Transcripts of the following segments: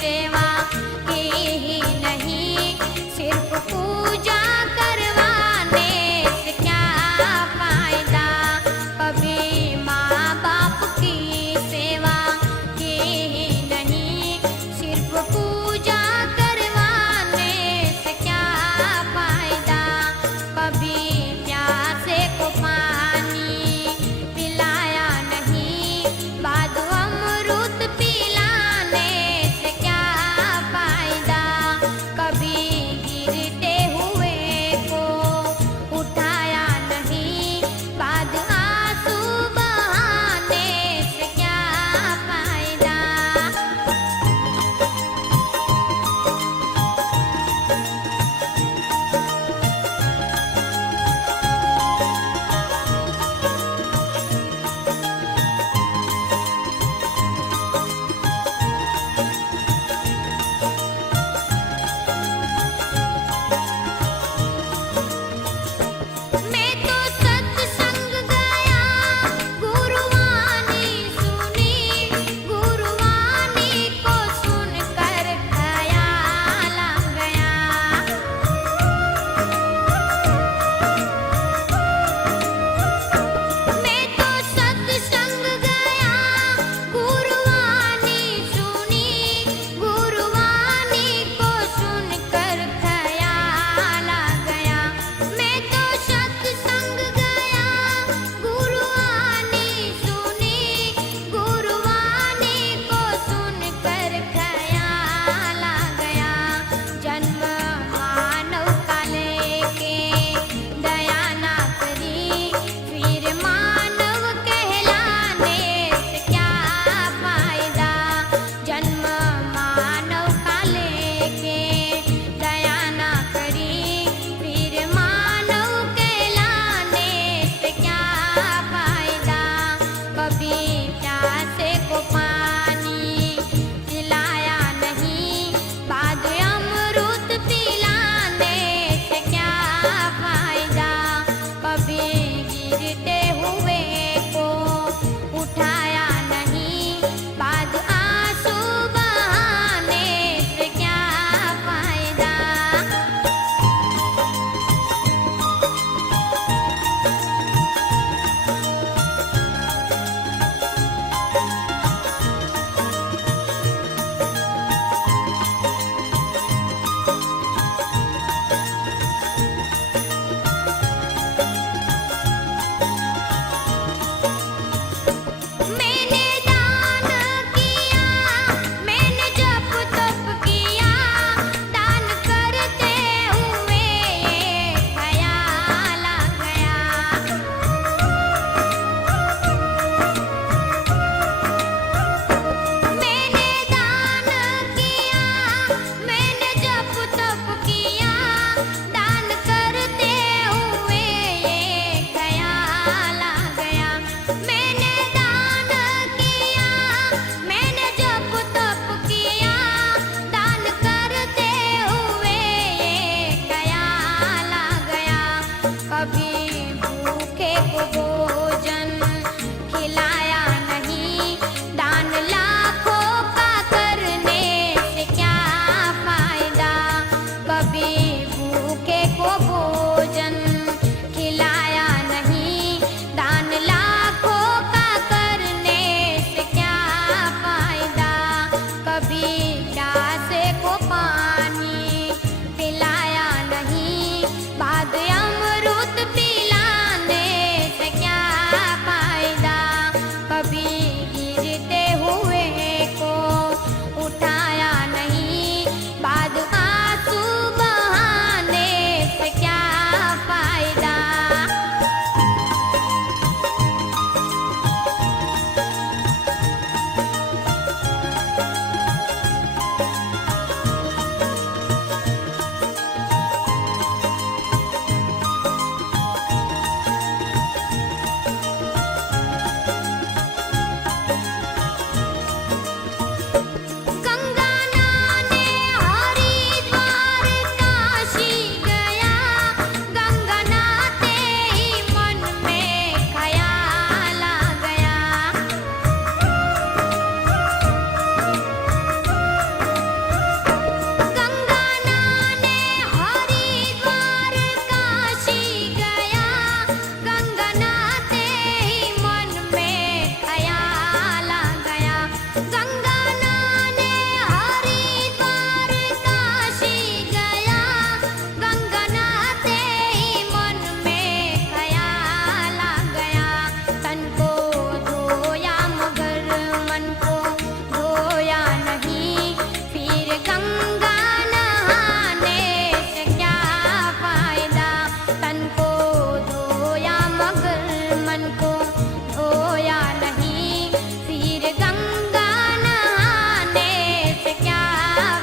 सेवा की ही नहीं, सिर्फ पूजा करवाने से क्या फायदा। कभी माँ बाप की सेवा की ही नहीं, सिर्फ पूजा करवाने से क्या फायदा। कभी प्यासे को पानी पिलाया नहीं, बाद अमृत पिलाने से क्या गंगा नहाने से क्या फायदा। तन को धोया मगर मन को धोया नहीं, फिर गंगा नहाने से क्या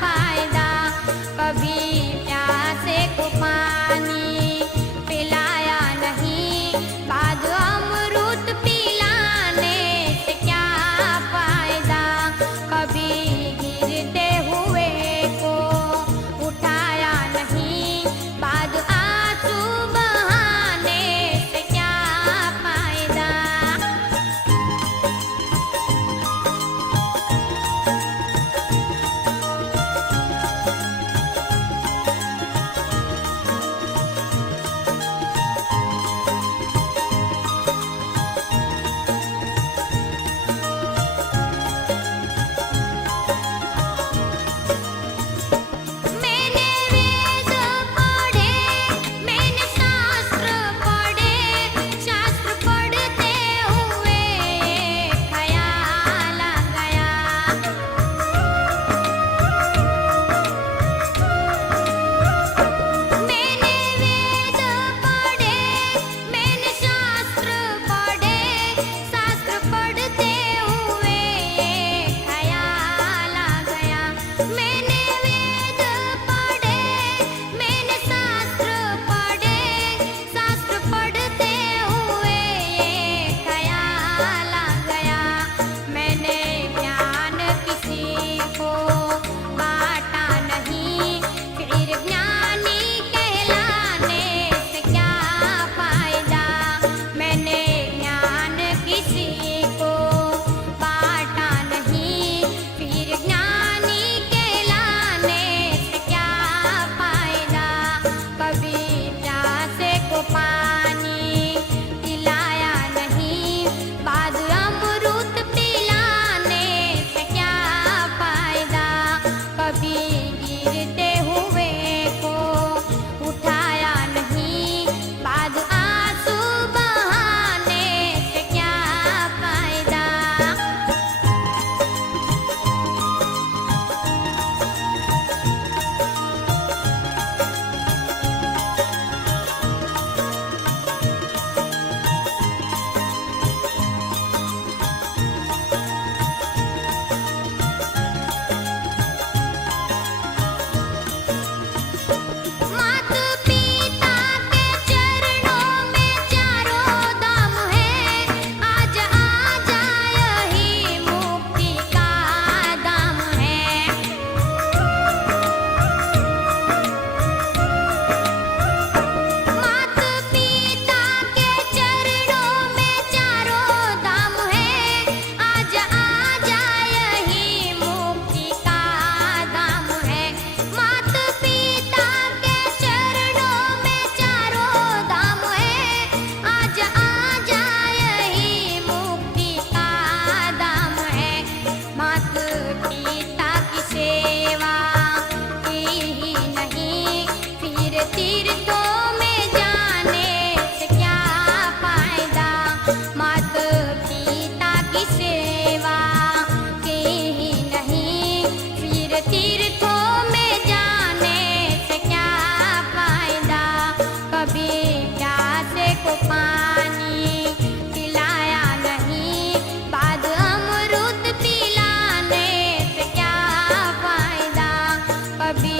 फायदा। कभी प्यासे को पानी पिलाया नहीं, बाद अमृत पिलाने से क्या फायदा। कभी गिरते हुए को उठाया नहीं, बाद आंसू बहाने से क्या फायदा। मैंने वेद पढ़े, मैंने शास्त्र पढ़े, शास्त्र पढ़ते हुए ख्याल आ गया। मैंने वेद पढ़े, मैंने शास्त्र पढ़े, शास्त्र पढ़ते हुए ख्याल आ गया। मैंने वेद पढ़े, मैंने शास्त्र पढ़े, शास्त्र पढ़ते हुए ख्याल आ गया। मैंने ज्ञान किसी को बांटा नहीं, फिर ज्ञानी कहलाने से क्या फायदा। मैंने ज्ञान किसी को बांटा नहीं, फिर ज्ञानी कहलाने से क्या फायदा। कभी प्यासे को पानी पिलाया नहीं, बाद अमृत पिलाने से क्या फायदा। कभी गिरते हुए को उठाया नहीं, बाद आंसू बहाने से क्या फायदा। मात पिता के चरणों में चारों धाम है, आज आ जाए ही मुक्ति का दाम है। मात पिता के चरणों में चारों धाम है, आज आ जाए ही मुक्ति का दाम है। मात पिता के चरणों में चारों धाम है, आज आ जाए ही मुक्ति का दाम है। मात पिता की सेवा की ही नहीं, फिर तीर्थों में जाने से क्या फायदा। मात पिता की सेवा की ही नहीं, फिर तीर्थों में जाने से क्या फायदा। कभी प्यासे को पानी पिलाया नहीं, बाद अमृत पिलाने से क्या फायदा। कभी